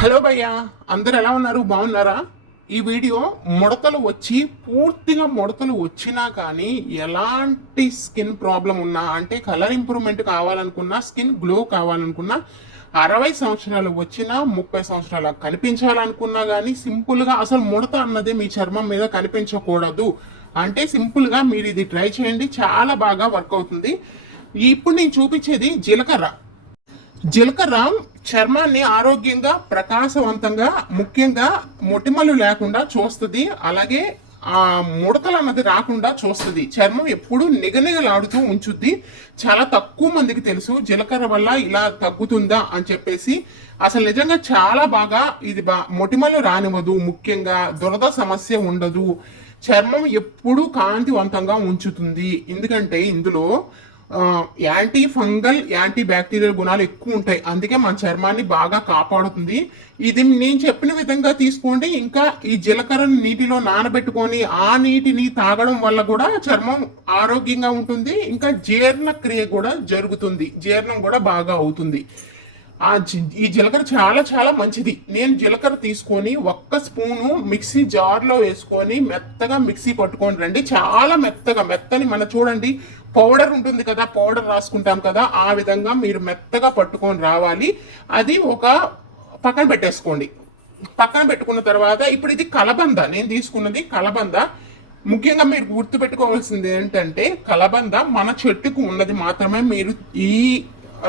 Hello భయ్యా, అందరు ఎలా ఉన్నారు? బాగున్నారా? ఈ వీడియో ముడతలు వచ్చి పూర్తిగా ముడతలు వచ్చినా కానీ ఎలాంటి స్కిన్ ప్రాబ్లం ఉన్నా, అంటే కలర్ ఇంప్రూవ్మెంట్ కావాలనుకున్నా, స్కిన్ గ్లో కావాలనుకున్నా, 60 సంవత్సరాలు వచ్చినా 30 సంవత్సరాలు కనిపించాలనుకున్నా కానీ సింపుల్గా అసలు ముడత అన్నది మీ చర్మం మీద కనిపించకూడదు అంటే సింపుల్గా మీరు ఇది ట్రై చేయండి, చాలా బాగా వర్క్ అవుతుంది. ఇప్పుడు నేను చూపించేది జీలకర్ర. జీలకర్ర చర్మాన్ని ఆరోగ్యంగా, ప్రకాశవంతంగా, ముఖ్యంగా మొటిమలు లేకుండా చూస్తుంది. అలాగే ఆ ముడతలు అన్నది రాకుండా చూస్తుంది. చర్మం ఎప్పుడు నిగనిగలాడుతూ ఉంచుద్ది. చాలా తక్కువ మందికి తెలుసు జీలకర్ర వల్ల ఇలా తగ్గుతుందా అని చెప్పేసి. అసలు నిజంగా చాలా బాగా ఇది మొటిమలు రానివ్వదు, ముఖ్యంగా దురద సమస్య ఉండదు, చర్మం ఎప్పుడు కాంతివంతంగా ఉంచుతుంది. ఎందుకంటే ఇందులో యాంటీ ఫంగల్, యాంటీ బ్యాక్టీరియల్ గుణాలు ఎక్కువ ఉంటాయి. అందుకే మన చర్మాన్ని బాగా కాపాడుతుంది. ఇది నేను చెప్పిన విధంగా తీసుకోండి. ఇంకా ఈ జీలకర్రను నీటిలో నానబెట్టుకొని ఆ నీటిని తాగడం వల్ల కూడా చర్మం ఆరోగ్యంగా ఉంటుంది. ఇంకా జీర్ణక్రియ కూడా జరుగుతుంది, జీర్ణం కూడా బాగా అవుతుంది. ఈ జీలకర్ర చాలా చాలా మంచిది. నేను జీలకర్ర తీసుకొని 1 స్పూను మిక్సీ జార్లో వేసుకొని మెత్తగా మిక్సీ పట్టుకొని రండి. చాలా మెత్తగా, మెత్తని మన చూడండి పౌడర్ ఉంటుంది కదా, పౌడర్ రాసుకుంటాం కదా, ఆ విధంగా మీరు మెత్తగా పట్టుకొని రావాలి. అది ఒక పక్కన పెట్టేసుకోండి. పక్కన పెట్టుకున్న తర్వాత ఇప్పుడు ఇది కలబంద, నేను తీసుకున్నది కలబంద. ముఖ్యంగా మీరు గుర్తుపెట్టుకోవాల్సింది ఏంటంటే కలబంద మన చెట్టుకు ఉన్నది మాత్రమే మీరు ఈ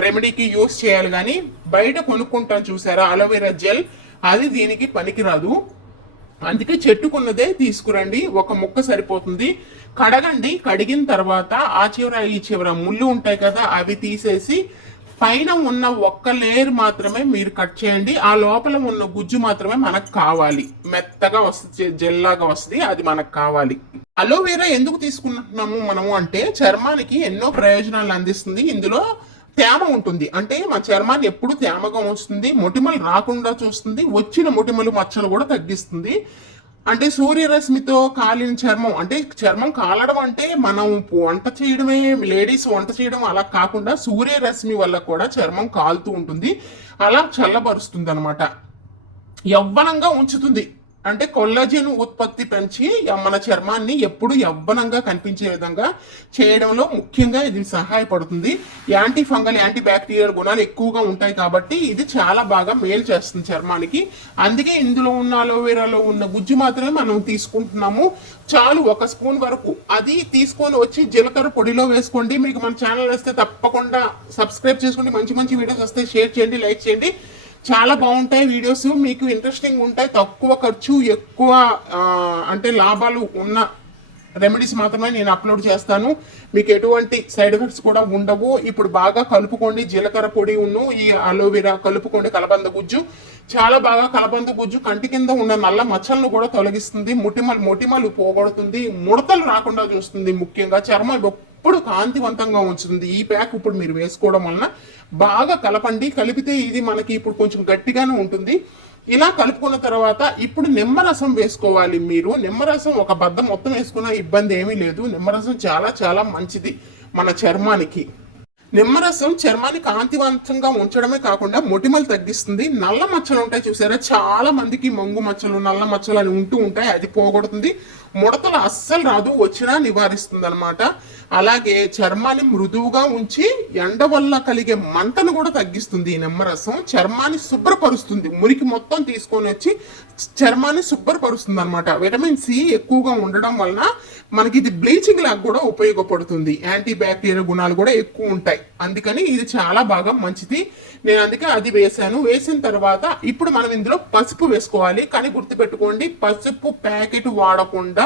రెమెడీకి యూస్ చేయాలి. కానీ బయట కొనుక్కుంటాం చూసారా అలోవెరా జెల్, అది దీనికి పనికిరాదు. అందుకే చెట్టుకున్నదే తీసుకురండి. ఒక ముక్క సరిపోతుంది. కడగండి. కడిగిన తర్వాత ఆ చివర ఈ చివర ముళ్ళు ఉంటాయి కదా, అవి తీసేసి పైన ఉన్న ఒక్క లేయర్ మాత్రమే మీరు కట్ చేయండి. ఆ లోపల ఉన్న గుజ్జు మాత్రమే మనకు కావాలి. మెత్తగా వస్తుంది, జెల్లాగా వస్తుంది, అది మనకు కావాలి. అలోవెరా ఎందుకు తీసుకుంటున్నాము మనము అంటే చర్మానికి ఎన్నో ప్రయోజనాలు అందిస్తుంది. ఇందులో తేమ ఉంటుంది, అంటే మన చర్మాన్ని ఎప్పుడు తేమగా ఉంచుతుంది, మొటిమలు రాకుండా చూస్తుంది, వచ్చిన మొటిమలు మచ్చలు కూడా తగ్గిస్తుంది. అంటే సూర్యరశ్మితో కాలిన చర్మం, అంటే చర్మం కాలడం అంటే మనం వంట చేయడమే, లేడీస్ వంట చేయడం అలా కాకుండా సూర్యరశ్మి వల్ల కూడా చర్మం కాలుతూ ఉంటుంది. అలా చల్లబరుస్తుంది అనమాట, యవ్వనంగా ఉంచుతుంది. అంటే కొల్లాజెన్ ఉత్పత్తి పెంచి మన చర్మాన్ని ఎప్పుడు యవ్వనంగా కనిపించే విధంగా చేయడంలో ముఖ్యంగా ఇది సహాయపడుతుంది. యాంటీ ఫంగల్, యాంటీ బ్యాక్టీరియల్ గుణాలు ఎక్కువగా ఉంటాయి కాబట్టి ఇది చాలా బాగా మేలు చేస్తుంది చర్మానికి. అందుకే ఇందులో ఉన్న అలోవెరాలో ఉన్న గుజ్జు మాత్రమే మనం తీసుకుంటున్నాము. చాలు 1 స్పూన్ వరకు. అది తీసుకొని వచ్చి జీలకర్ర పొడిలో వేసుకోండి. మీకు మన ఛానల్ వస్తే తప్పకుండా సబ్స్క్రైబ్ చేసుకోండి. మంచి మంచి వీడియోస్ వస్తే షేర్ చేయండి, లైక్ చేయండి. చాలా బాగుంటాయి వీడియోస్, మీకు ఇంట్రెస్టింగ్ ఉంటాయి. తక్కువ ఖర్చు, ఎక్కువ అంటే లాభాలు ఉన్న రెమెడీస్ మాత్రమే నేను అప్లోడ్ చేస్తాను. మీకు ఎటువంటి సైడ్ ఎఫెక్ట్స్ కూడా ఉండవు. ఇప్పుడు బాగా కలుపుకోండి. జీలకర్ర పొడి ఉన్ను ఈ అలోవెరా కలుపుకోండి. కలబంద గుజ్జు చాలా బాగా, కలబంద గుజ్జు కంటి కింద ఉన్న నల్ల మచ్చలను కూడా తొలగిస్తుంది, మొటిమలు పోగొడుతుంది, ముడతలు రాకుండా చూస్తుంది, ముఖ్యంగా చర్మం ఎప్పుడు కాంతివంతంగా ఉంచుతుంది. ఈ ప్యాక్ ఇప్పుడు మీరు వేసుకోవడం వలన బాగా కలపండి. కలిపితే ఇది మనకి ఇప్పుడు కొంచెం గట్టిగానే ఉంటుంది. ఇలా కలుపుకున్న తర్వాత ఇప్పుడు నిమ్మరసం వేసుకోవాలి. మీరు నిమ్మరసం ఒక బద్ద మొత్తం వేసుకున్న ఇబ్బంది ఏమీ లేదు. నిమ్మరసం చాలా చాలా మంచిది మన చర్మానికి. నిమ్మరసం చర్మాన్ని కాంతివంతంగా ఉంచడమే కాకుండా మొటిమలు తగ్గిస్తుంది. నల్ల మచ్చలు ఉంటాయి చూసారా, చాలా మందికి మంగు మచ్చలు, నల్ల మచ్చలు అని ఉంటూ ఉంటాయి, అది పోగొడుతుంది. ముడతలు అస్సలు రాదు, వచ్చినా నివారిస్తుంది అనమాట. అలాగే చర్మాన్ని మృదువుగా ఉంచి ఎండ వల్ల కలిగే మంటను కూడా తగ్గిస్తుంది ఈ నిమ్మరసం. చర్మాన్ని శుభ్రపరుస్తుంది, మురికి మొత్తం తీసుకొని వచ్చి చర్మాన్ని శుభ్రపరుస్తుంది అనమాట. విటమిన్ సి ఎక్కువగా ఉండడం వలన మనకి ఇది బ్లీచింగ్ లాగా కూడా ఉపయోగపడుతుంది. యాంటీ బ్యాక్టీరియల్ గుణాలు కూడా ఎక్కువ ఉంటాయి, అందుకని ఇది చాలా బాగా మంచిది. నేను అందుకే అది వేసాను. వేసిన తర్వాత ఇప్పుడు మనం ఇందులో పసుపు వేసుకోవాలి. కానీ గుర్తుపెట్టుకోండి, పసుపు ప్యాకెట్ వాడకుండా,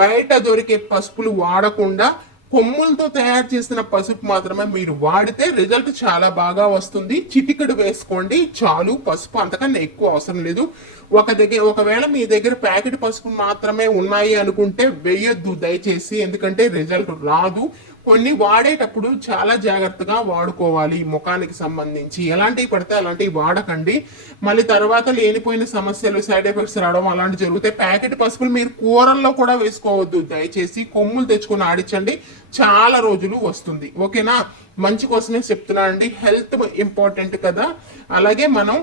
బయట దొరికే పసుపులు వాడకుండా కొమ్ములతో తయారు చేసిన పసుపు మాత్రమే మీరు వాడితే రిజల్ట్ చాలా బాగా వస్తుంది. చిటికెడు వేసుకోండి చాలు పసుపు, అంతకన్నా ఎక్కువ అవసరం లేదు. ఒకవేళ మీ దగ్గర ప్యాకెట్ పసుపు మాత్రమే ఉన్నాయి అనుకుంటే వేయొద్దు దయచేసి, ఎందుకంటే రిజల్ట్ రాదు. కొన్ని వాడేటప్పుడు చాలా జాగ్రత్తగా వాడుకోవాలి. ముఖానికి సంబంధించి ఎలాంటివి పడితే అలాంటివి వాడకండి. మళ్ళీ తర్వాత లేనిపోయిన సమస్యలు, సైడ్ ఎఫెక్ట్స్ రావడం అలాంటివి జరుగుతాయి. ప్యాకెట్ పసుపులు మీరు కూరల్లో కూడా వేసుకోవద్దు దయచేసి. కొమ్ములు తెచ్చుకొని ఆడించండి, చాలా రోజులు వస్తుంది. ఓకేనా? మంచి కోసమే చెప్తున్నా అండి. హెల్త్ ఇంపార్టెంట్ కదా. అలాగే మనం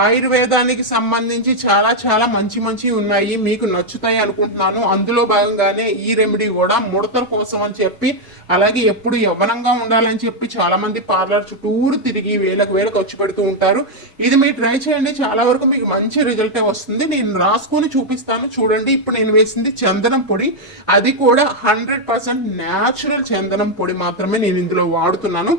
ఆయుర్వేదానికి సంబంధించి చాలా చాలా మంచి ఉన్నాయి, మీకు నచ్చుతాయి అనుకుంటున్నాను. అందులో భాగంగానే ఈ రెమెడీ కూడా ముడతల కోసం అని చెప్పి, అలాగే ఎప్పుడు యవ్వనంగా ఉండాలని చెప్పి చాలా మంది పార్లర్ చుట్టూరు తిరిగి వేలకు ఖర్చు పెడుతూ ఉంటారు. ఇది మీరు ట్రై చేయండి, చాలా వరకు మీకు మంచి రిజల్టే వస్తుంది. నేను రాసుకొని చూపిస్తాను చూడండి. ఇప్పుడు నేను వేసింది చందనం పొడి, అది కూడా 100% న్యాచురల్ చందనం పొడి మాత్రమే నేను ఇందులో వాడుతున్నాను.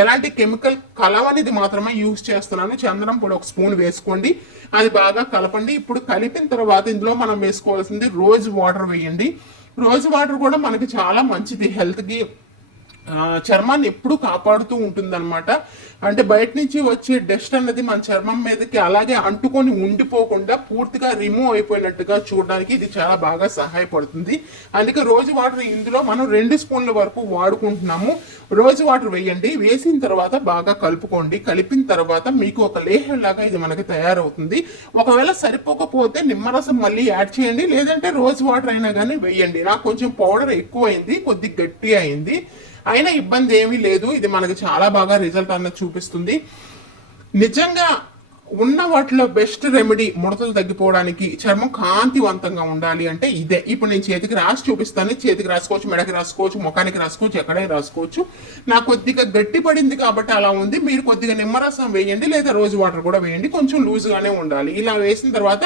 ఎలాంటి కెమికల్ కలవనిది మాత్రమే యూజ్ చేస్తున్నాను. చందనం పొడి 1 స్పూన్ వేసుకోండి, అది బాగా కలపండి. ఇప్పుడు కలిపిన తర్వాత ఇందులో మనం వేసుకోవాల్సింది రోజ్ వాటర్ వేయండి. రోజ్ వాటర్ కూడా మనకి చాలా మంచిది, హెల్త్కి చర్మాన్ని ఎప్పుడు కాపాడుతూ ఉంటుందన్నమాట. అంటే బయట నుంచి వచ్చే డస్ట్ అన్నది మన చర్మం మీదకి అలాగే అంటుకొని ఉండిపోకుండా పూర్తిగా రిమూవ్ అయిపోయినట్టుగా చూడడానికి ఇది చాలా బాగా సహాయపడుతుంది. అందుకే రోజు వాటర్ ఇందులో మనం 2 స్పూన్ల వరకు వాడుకుంటున్నాము. రోజు వాటర్ వేయండి, వేసిన తర్వాత బాగా కలుపుకోండి. కలిపిన తర్వాత మీకు ఒక లేహం లాగా ఇది మనకి తయారవుతుంది. ఒకవేళ సరిపోకపోతే నిమ్మరసం మళ్ళీ యాడ్ చేయండి, లేదంటే రోజు వాటర్ అయినా కానీ వేయండి. నాకు కొంచెం పౌడర్ ఎక్కువ అయింది, కొద్దిగా గట్టి అయింది, అయినా ఇబ్బంది ఏమీ లేదు. ఇది మనకి చాలా బాగా రిజల్ట్ అన్నది చూపిస్తుంది. నిజంగా ఉన్న వాటిలో బెస్ట్ రెమెడీ ముడతలు తగ్గిపోవడానికి, చర్మం కాంతివంతంగా ఉండాలి అంటే ఇదే. ఇప్పుడు నేను చేతికి రాసి చూపిస్తాను. చేతికి రాసుకోవచ్చు, మెడకి రాసుకోవచ్చు, ముఖానికి రాసుకోవచ్చు, ఎక్కడైనా రాసుకోవచ్చు. నాకు కొద్దిగా గట్టి పడింది కాబట్టి అలా ఉంది. మీరు కొద్దిగా నిమ్మరసం వేయండి, లేదా రోజు వాటర్ కూడా వేయండి, కొంచెం లూజ్గానే ఉండాలి. ఇలా వేసిన తర్వాత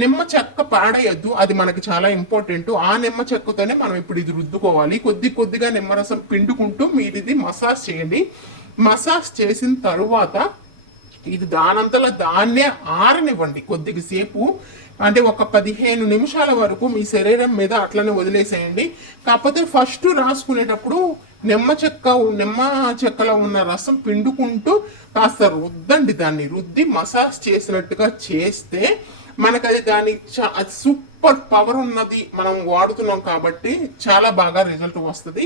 నిమ్మ చెక్క పాడేయద్దు, అది మనకి చాలా ఇంపార్టెంట్. ఆ నిమ్మ చెక్కతోనే మనం ఇప్పుడు ఇది రుద్దుకోవాలి. కొద్దిగా నిమ్మరసం పిండుకుంటూ మీరు ఇది మసాజ్ చేయండి. మసాజ్ చేసిన తరువాత ఇది దానంతలో దాన్నే ఆరనివ్వండి కొద్దిగా సేపు. అంటే ఒక 15 నిమిషాల వరకు మీ శరీరం మీద అట్లనే వదిలేసేయండి. కాకపోతే ఫస్ట్ రాసుకునేటప్పుడు నిమ్మ చెక్కలో ఉన్న రసం పిండుకుంటూ కాస్త రుద్దండి. దాన్ని రుద్ది మసాజ్ చేసినట్టుగా చేస్తే మనకు అది దాని సూపర్ పవర్ ఉన్నది, మనం వాడుతున్నాం కాబట్టి చాలా బాగా రిజల్ట్ వస్తుంది.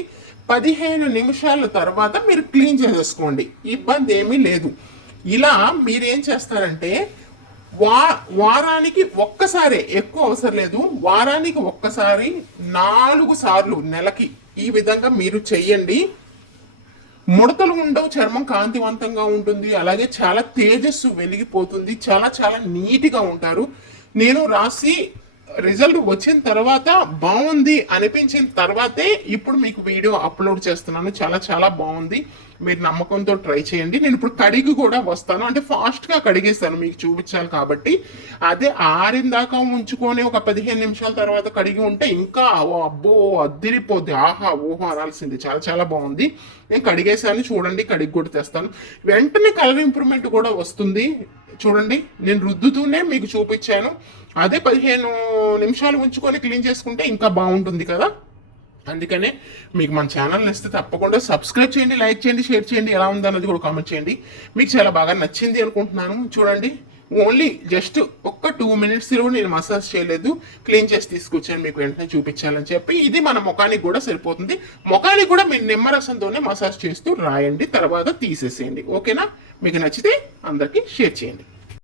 15 నిమిషాల తర్వాత మీరు క్లీన్ చేసేసుకోండి, ఇబ్బంది ఏమీ లేదు. ఇలా మీరేం చేస్తారంటే వారానికి ఒక్కసారి, ఎక్కువ అవసరం లేదు, వారానికి ఒక్కసారి 4 సార్లు నెలకి ఈ విధంగా మీరు చెయ్యండి. ముడతలు ఉండవు, చర్మం కాంతివంతంగా ఉంటుంది, అలాగే చాలా తేజస్సు వెలిగిపోతుంది, చాలా చాలా నీట్గా ఉంటారు. నేను రాసి రిజల్ట్ వచ్చిన తర్వాత బాగుంది అనిపించిన తర్వాతే ఇప్పుడు మీకు వీడియో అప్లోడ్ చేస్తున్నాను. చాలా చాలా బాగుంది, మీరు నమ్మకంతో ట్రై చేయండి. నేను ఇప్పుడు కడిగి కూడా వస్తాను, అంటే ఫాస్ట్గా కడిగేస్తాను మీకు చూపించాలి కాబట్టి. అదే ఆరిన దాకా ఉంచుకొని ఒక 15 నిమిషాల తర్వాత కడిగి ఉంటే ఇంకా అబ్బో అద్దిరిపోద్ది, ఆహా ఓహో అనాల్సింది. చాలా చాలా బాగుంది. నేను కడిగేసాను చూడండి, కడిగి కూడా తెస్తాను. వెంటనే కలర్ ఇంప్రూవ్మెంట్ కూడా వస్తుంది చూడండి. నేను రుద్దుతూనే మీకు చూపించాను. అదే 15 నిమిషాలు ఉంచుకొని క్లీన్ చేసుకుంటే ఇంకా బాగుంటుంది కదా. అందుకనే మీకు మన ఛానల్ నచ్చితే తప్పకుండా సబ్స్క్రైబ్ చేయండి, లైక్ చేయండి, షేర్ చేయండి. ఎలా ఉందన్నది కూడా కామెంట్ చేయండి. మీకు చాలా బాగా నచ్చింది అనుకుంటున్నాను. చూడండి, ఓన్లీ జస్ట్ ఒక్క 2 మినిట్స్ నేను మసాజ్ చేయలేదు, క్లీన్ చేసి తీసుకొచ్చాను మీకు వెంటనే చూపించాలని చెప్పి. ఇది మన ముఖానికి కూడా సరిపోతుంది. ముఖానికి కూడా మీరు నిమ్మరసంతోనే మసాజ్ చేస్తూ రాయండి, తర్వాత తీసేసేయండి. ఓకేనా? మీకు నచ్చితే అందరికీ షేర్ చేయండి.